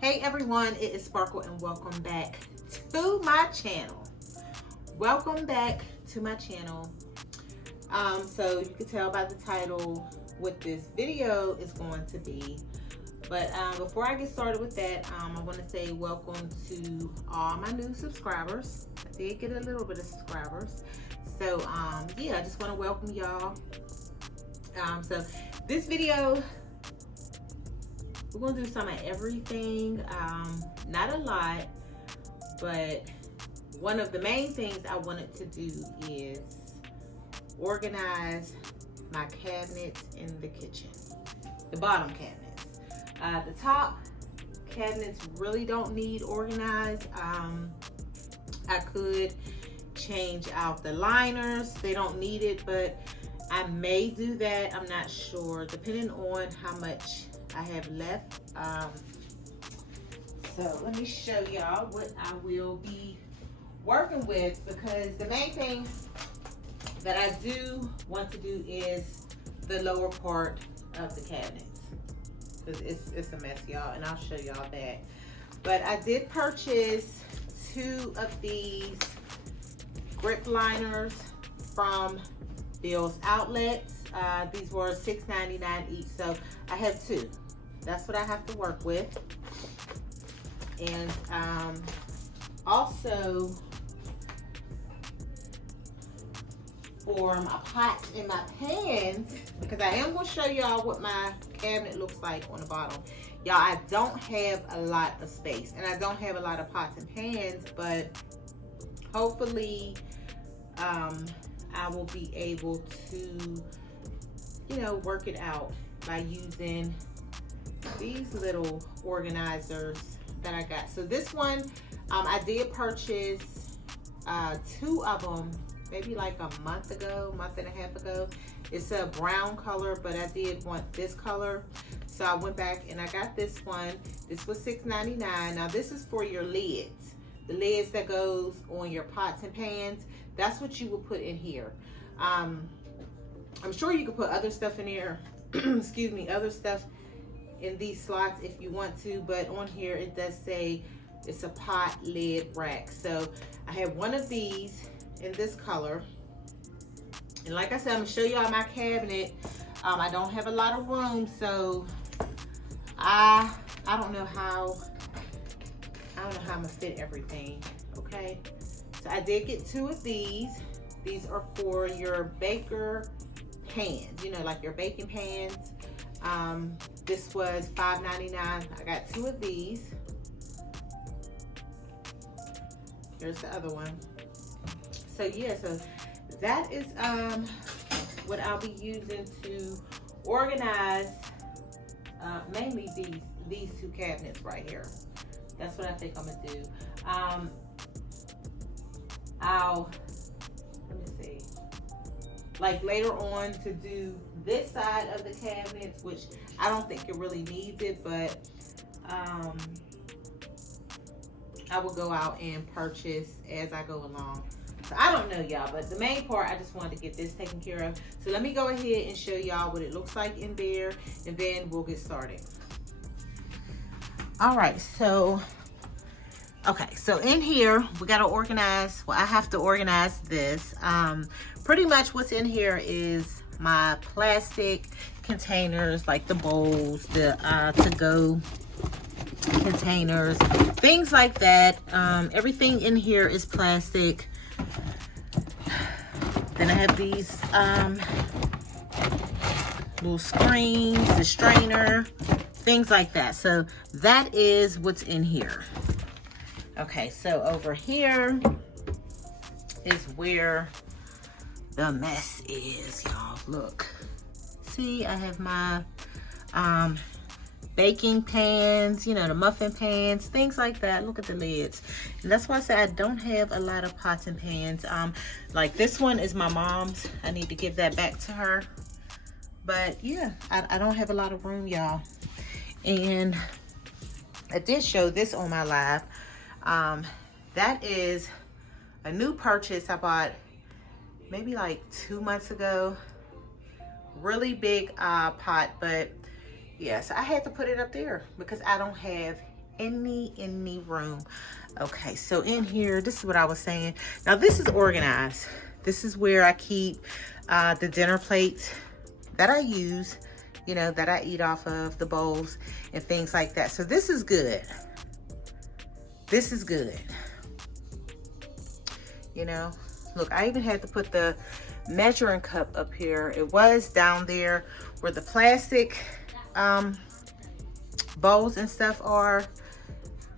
Hey everyone, it is Sparkle and welcome back to my channel. Welcome back to my channel. So you can tell by the title what this video is going to be. But before I get started with that, I want to say welcome to all my new subscribers. I did get a little bit of subscribers. So yeah, I just want to welcome y'all. So this video, we're gonna do some of everything, not a lot, but one of the main things I wanted to do is organize my cabinets in the kitchen, the bottom cabinets. The top cabinets really don't need organized. I could change out the liners, they don't need it, but I may do that, I'm not sure, depending on how much I have left. So let me show y'all what I will be working with, because the main thing that I do want to do is the lower part of the cabinets, because it's a mess, y'all, and I'll show y'all that. But I did purchase 2 of these grip liners from Bealls outlets. These were $6.99 each, so I have 2. That's what I have to work with. And also for my pots and my pans, because I am going to show y'all what my cabinet looks like on the bottom. Y'all, I don't have a lot of space, and I don't have a lot of pots and pans, but hopefully I will be able to, you know, work it out by using these little organizers that I got. So this one, I did purchase 2 of them maybe like a month and a half ago. It's a brown color, but I did want this color, so I went back and I got this one. This was $6.99. Now this is for your lids, the lids that goes on your pots and pans. That's what you will put in here. I'm sure you could put other stuff in here excuse me, other stuff in these slots if you want to, but on here it does say it's a pot lid rack. So I have one of these in this color, and like I said, I'm gonna show y'all my cabinet. I don't have a lot of room, so I don't know how I'm gonna fit everything. Okay, so I did get 2 of these. These are for your baker pans, you know, like your baking pans. This was $5.99. I got 2 of these. Here's the other one. So yeah, so that is what I'll be using to organize mainly these 2 cabinets right here. That's what I think I'm gonna do. Let me see, like later on to do this side of the cabinets, which I don't think it really needs it, but I will go out and purchase as I go along. So I don't know, y'all, but the main part, I just wanted to get this taken care of. So let me go ahead and show y'all what it looks like in there, and then we'll get started. All right, so okay, so in here we got to organize. Well, I have to organize this. Pretty much what's in here is my plastic containers, like the bowls, the to-go containers, things like that. Everything in here is plastic. Then I have these little screens, the strainer, things like that. So that is what's in here. Okay, so over here is where the mess is, y'all. Look, see, I have my baking pans, you know, the muffin pans, things like that. Look at the lids. And that's why I said I don't have a lot of pots and pans. Like this one is my mom's. I need to give that back to her. But yeah, I don't have a lot of room, y'all. And I did show this on my live. That is a new purchase I bought maybe like 2 months ago. Really big pot, but yes, I had to put it up there because I don't have any room. Okay, so in here, this is what I was saying. Now this is organized. This is where I keep the dinner plates that I use, you know, that I eat off of, the bowls and things like that. So this is good. This is good. You know, look, I even had to put the measuring cup up here. It was down there where the plastic bowls and stuff are,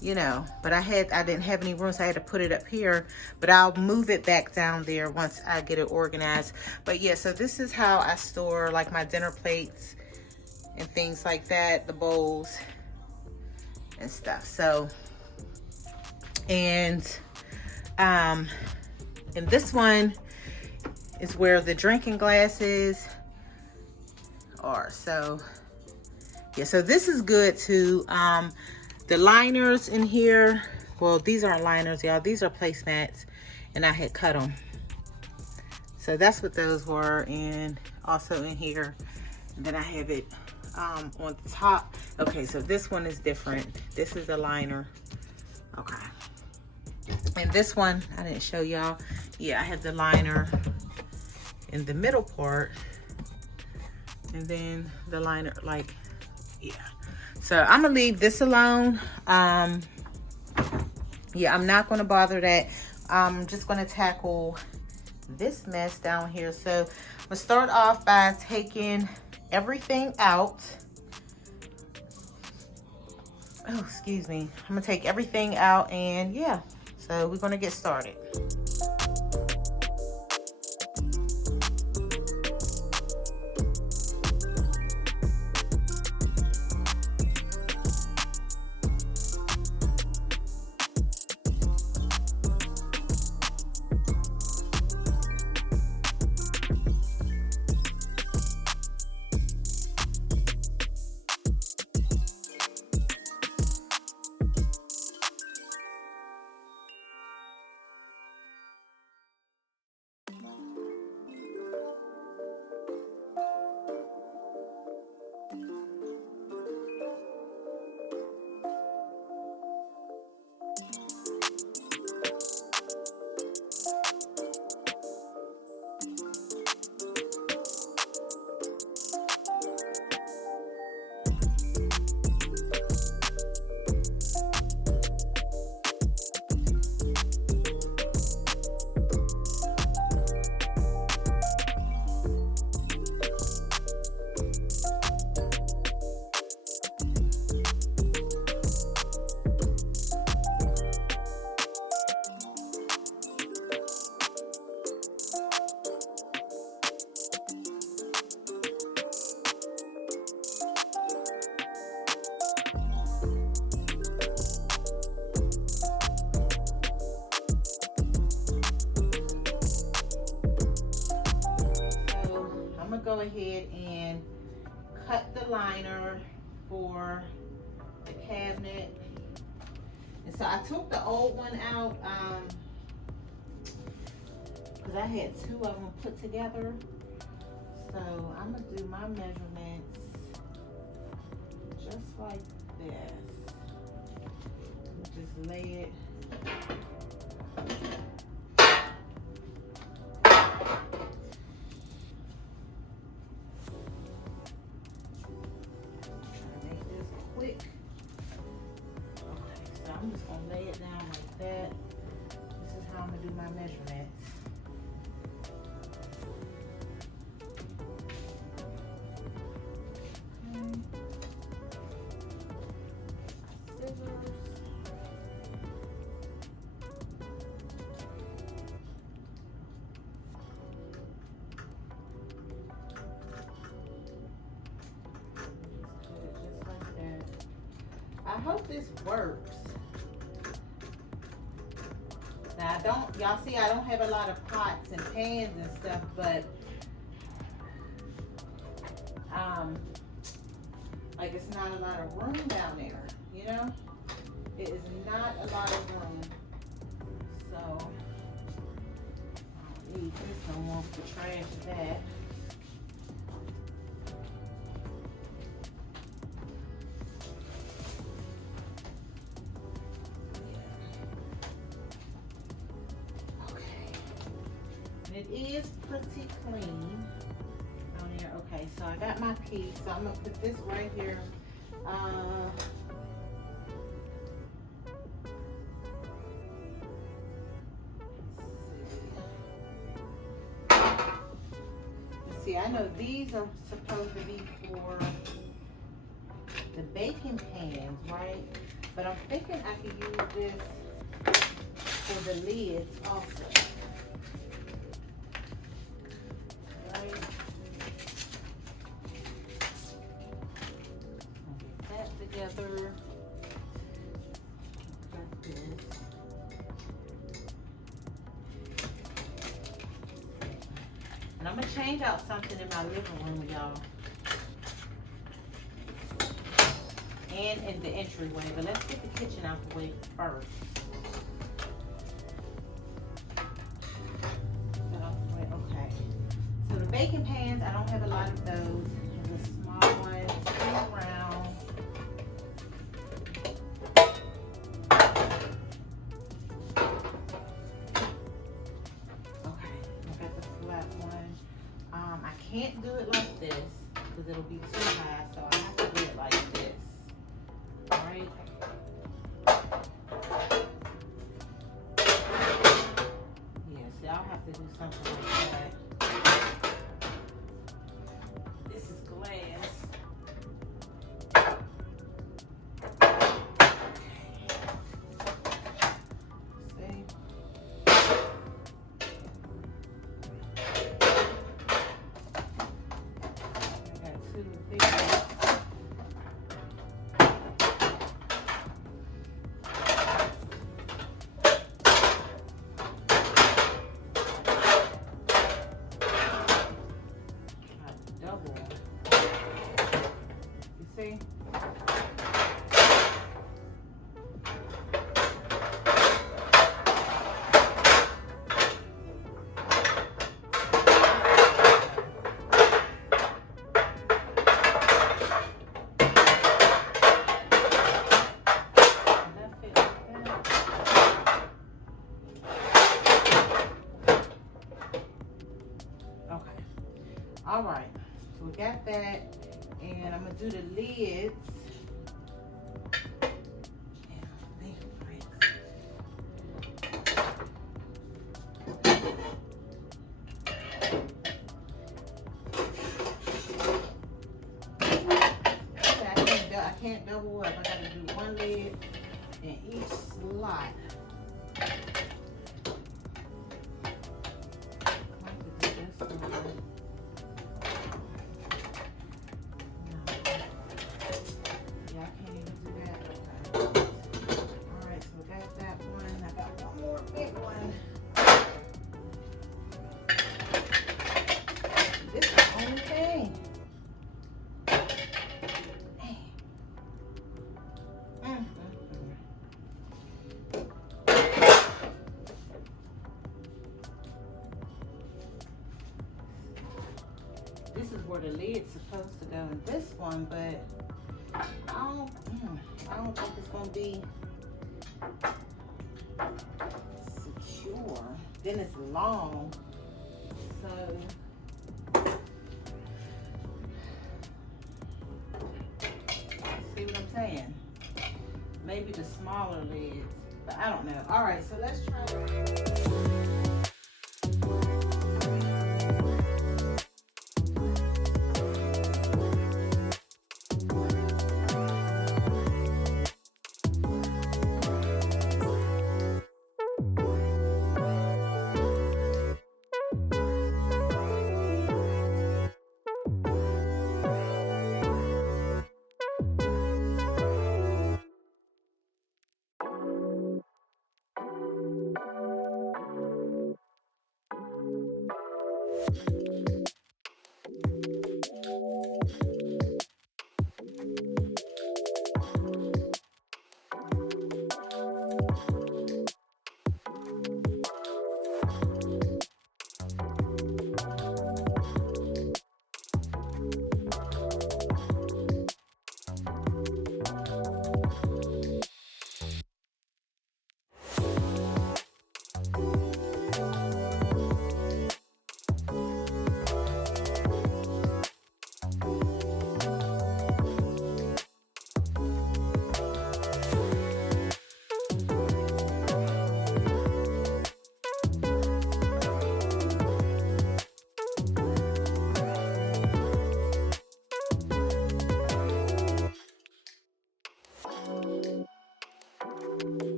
you know, but I didn't have any room, so I had to put it up here. But I'll move it back down there once I get it organized. But yeah, so this is how I store like my dinner plates and things like that, the bowls and stuff. So, and this one is where the drinking glasses are. So yeah, so this is good too. The liners in here, well, these aren't liners, y'all. These are placemats, and I had cut them. So that's what those were. And also in here, and then I have it on the top. Okay, so this one is different. This is a liner. Okay. And this one, I didn't show y'all. Yeah, I have the liner in the middle part, and then the liner, like, yeah. So I'm gonna leave this alone. Yeah, I'm not gonna bother that. I'm just gonna tackle this mess down here. So I'm gonna start off by taking everything out. Oh, excuse me. I'm gonna take everything out, and yeah, so we're gonna get started. Go ahead and cut the liner for the cabinet. And so I took the old one out because I had two of them put together. So I'm gonna do my measurements just like this. Just lay it. Quick. Okay, so I'm just gonna lay it down like that. This is how I'm gonna do my measurements. Scissors. I hope this works. Now y'all see I don't have a lot of pots and pans and stuff, but like it's not a lot of room down there, you know? It is not a lot of room. So I don't need this no more for trash that. it is pretty clean on there. Okay, so I got my piece. So I'm gonna put this right here. Let's see, I know these are supposed to be for the baking pans, right? But I'm thinking I could use this for the lids also. Right? I'll get that together. Got this. And I'm gonna change out something in my living room, y'all. And in the entryway, but let's get the kitchen out the way first. Okay. So the baking pans, I don't have a lot of those. And the small ones, spin around. Okay, I got the flat one. I can't do it like this because it'll be too high, so I have to do it like this. Right? Yeah, see, I'll have to do something like that. This is glass. See? I got two big ones. See? Okay. All right. So we got that. And I'm going to do the lids. I can't double up. I got to do one lid in each slot. This is where the lid's supposed to go in this one, but I don't think it's gonna be secure. Then it's long, so see what I'm saying? Maybe the smaller lids, but I don't know. All right, so let's try it.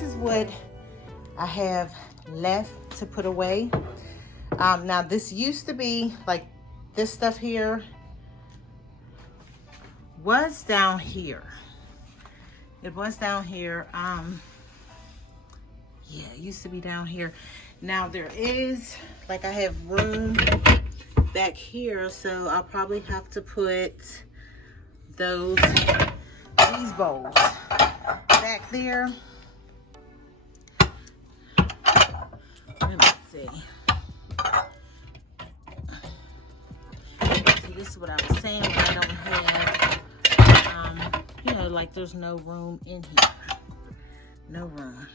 this is what I have left to put away. Now this used to be like this stuff here was down here. It was down here. Yeah, it used to be down here. Now there is, like, I have room back here, so I'll probably have to put these bowls back there. Let me see. See, this is what I was saying when I don't have, you know, like there's no room in here. No room.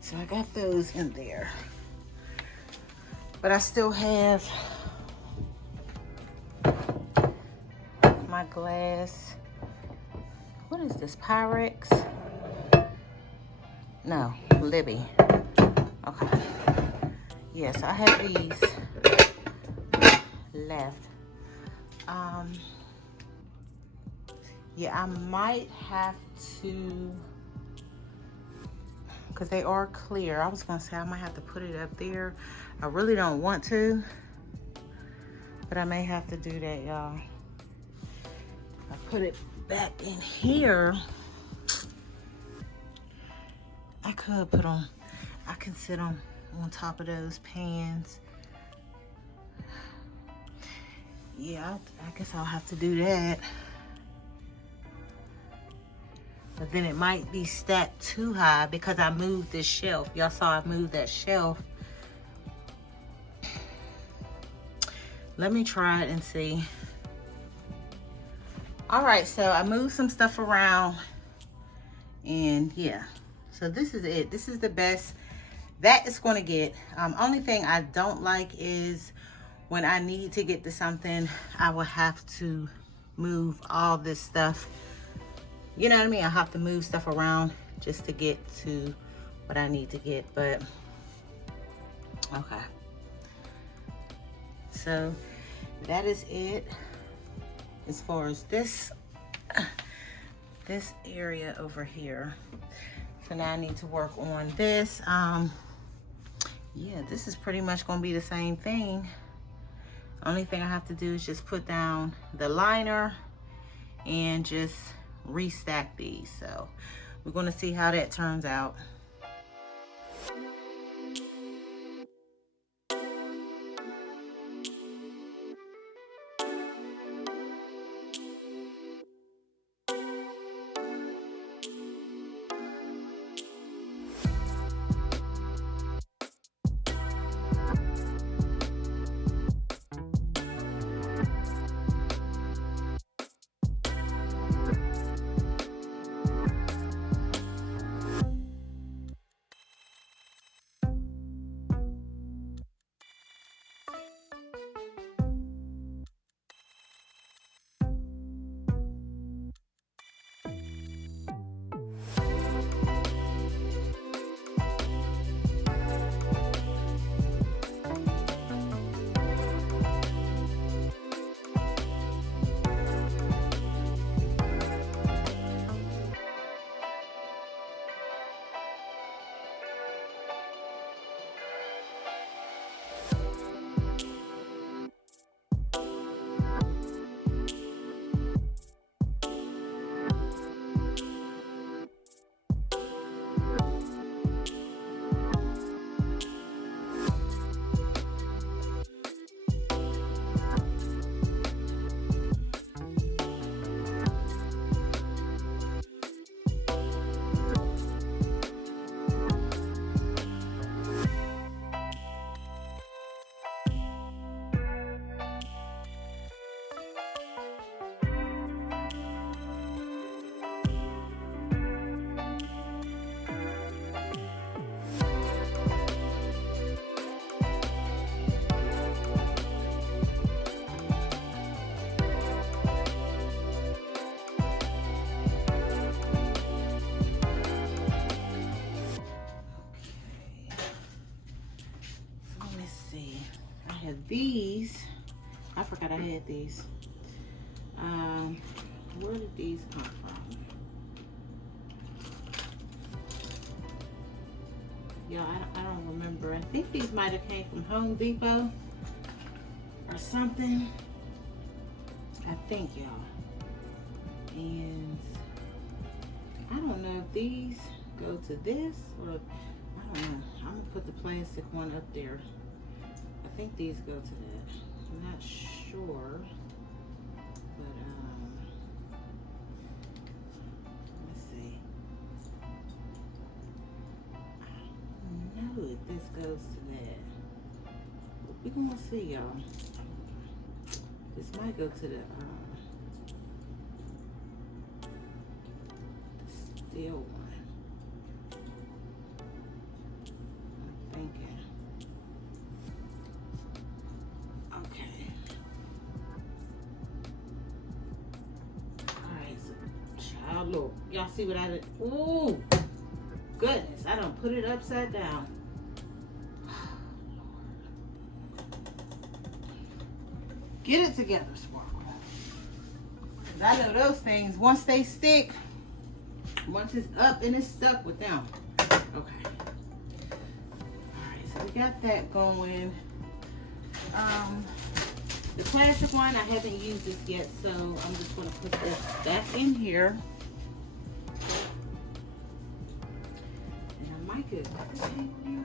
So I got those in there, but I still have my glass. What is this, Pyrex? No, Libby. Okay. Yes, I have these left. Yeah, I might have to, because they are clear. I was gonna say I might have to put it up there. I really don't want to, but I may have to do that, y'all. I put it back in here. I could put on, I can sit on top of those pans. Yeah, I guess I'll have to do that. But then it might be stacked too high because I moved this shelf. Y'all saw I moved that shelf. Let me try it and see. All right, so I moved some stuff around, and yeah. So this is it. This is the best that it's gonna get. Only thing I don't like is when I need to get to something, I will have to move all this stuff. You know what I mean? I have to move stuff around just to get to what I need to get, but okay. So that is it as far as this area over here. So now I need to work on this. Yeah, this is pretty much gonna be the same thing. Only thing I have to do is just put down the liner and just restack these. So we're gonna see how that turns out. have these. I forgot I had these. Where did these come from? Y'all, I don't remember. I think these might have came from Home Depot or something. I think, y'all. And I don't know if these go to this or I don't know. I'm gonna put the plastic one up there. I think these go to that. I'm not sure, but let's see. I don't know if this goes to that. We're gonna see, y'all. This might go to the steel one. I'm thinking. Okay. Alright, so child, look. Y'all see what I did? Ooh! Goodness, I done put it upside down. Get it together, Sparkle. Cause I know those things, once they stick, once it's up and it's stuck with them. Okay. Alright, so we got that going. The plastic one, I haven't used this yet, so I'm just gonna put this back in here. And I might get this table here.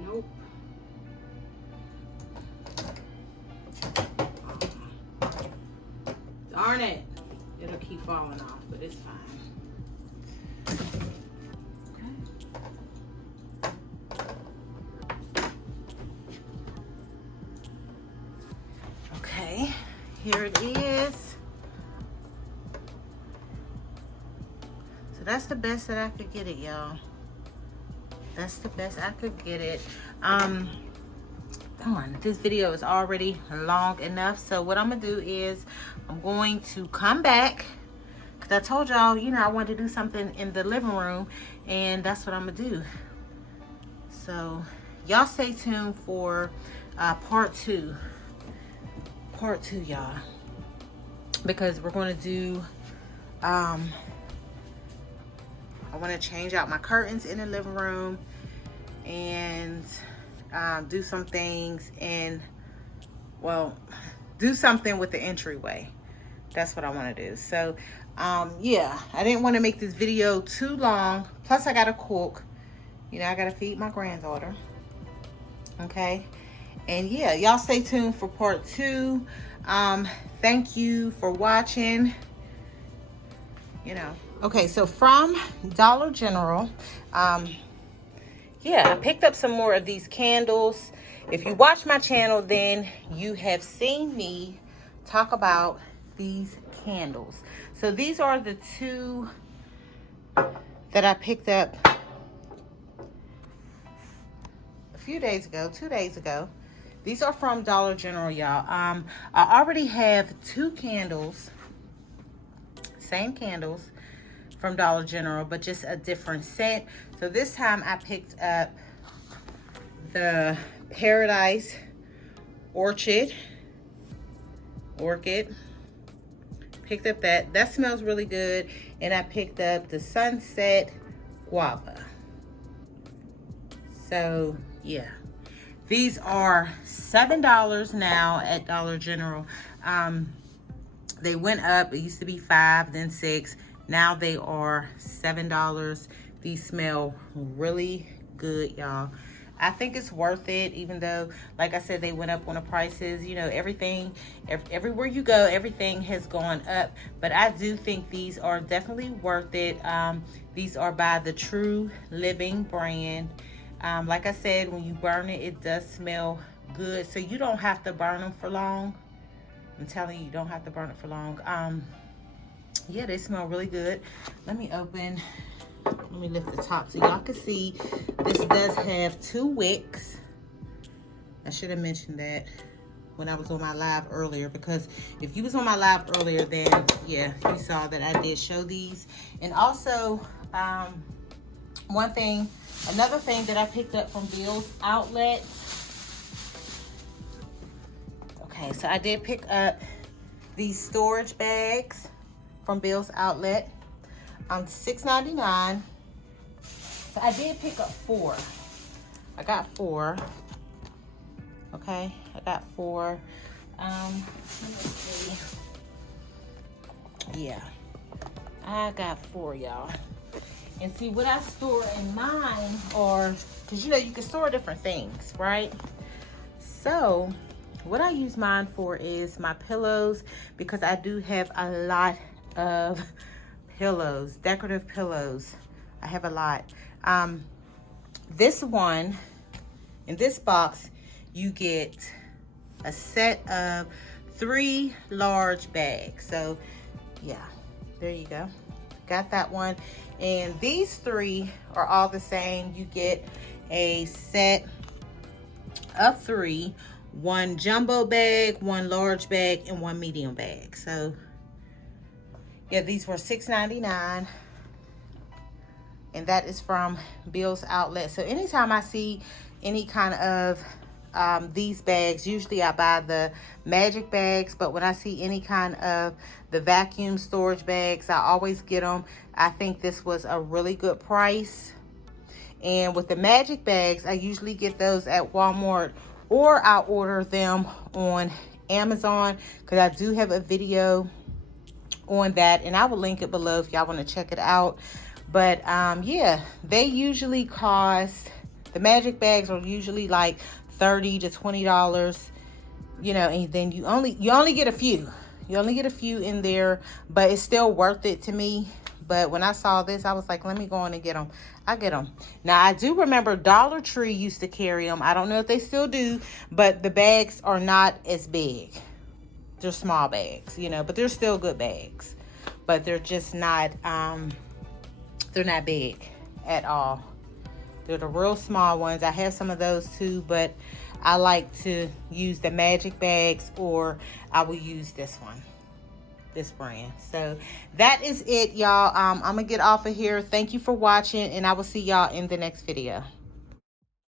Nope. Darn it. It'll keep falling off, but it's fine. Okay, here it is. So that's the best that I could get it, y'all. That's the best I could get it. Come on, this video is already long enough. So what I'm gonna do is I'm going to come back because I told y'all, you know, I wanted to do something in the living room, and that's what I'm gonna do. So y'all stay tuned for part two, y'all, because we're going to do I want to change out my curtains in the living room and do some things, and well, do something with the entryway. That's what I want to do. So yeah, I didn't want to make this video too long, plus I gotta cook, you know, I gotta feed my granddaughter. Okay, and yeah, y'all stay tuned for part two. Thank you for watching. You know, okay, so from Dollar General, yeah, I picked up some more of these candles. If you watch my channel, then you have seen me talk about these candles. So these are the two that I picked up a few days ago, 2 days ago. These are from Dollar General, y'all. I already have two candles, same candles from Dollar General, but just a different scent. So this time I picked up the Paradise Orchid. Picked up that smells really good. And I picked up the Sunset Guava. So yeah, these are $7 now at Dollar General. They went up. It used to be $5, then $6. Now they are $7. These smell really good, y'all. I think it's worth it, even though, like I said, they went up on the prices. You know, everything, everywhere you go, everything has gone up. But I do think these are definitely worth it. These are by the True Living brand. Like I said, when you burn it, it does smell good. So you don't have to burn them for long. I'm telling you, you don't have to burn it for long. Yeah, they smell really good. Let me lift the top so y'all can see. This does have 2 wicks. I should have mentioned that when I was on my live earlier, because if you was on my live earlier, then yeah, you saw that I did show these. And also, another thing that I picked up from Bealls outlet Okay, so I did pick up these storage bags from Bealls Outlet. $6.99. So I did pick up 4. I got 4. Okay, I got 4. Let me see. Yeah, I got 4, y'all. And see, what I store in mine are, because you know you can store different things, right? So what I use mine for is my pillows, because I do have a lot of pillows, decorative pillows. I have a lot. This one, in this box, you get a set of 3 large bags. So yeah, there you go. Got that one. And these 3 are all the same. You get a set of 3, 1 jumbo bag, 1 large bag, and 1 medium bag. So yeah, these were $6.99. And that is from Bealls Outlet. So anytime I see any kind of these bags, usually I buy the magic bags, but when I see any kind of the vacuum storage bags, I always get them. I think this was a really good price. And with the magic bags, I usually get those at Walmart, or I'll order them on Amazon, because I do have a video on that, and I will link it below if y'all want to check it out. But yeah, they usually cost, the magic bags are usually like $30 to $20, you know, and then you only get a few. You only get a few in there, but it's still worth it to me. But when I saw this, I was like, let me go on and get them. I get them. Now, I do remember Dollar Tree used to carry them. I don't know if they still do, but the bags are not as big. They're small bags, you know, but they're still good bags. But they're just not, they're not big at all. They're the real small ones. I have some of those too, but I like to use the magic bags, or I will use this one, this brand. So that is it, y'all. I'm gonna get off of here. Thank you for watching, and I will see y'all in the next video.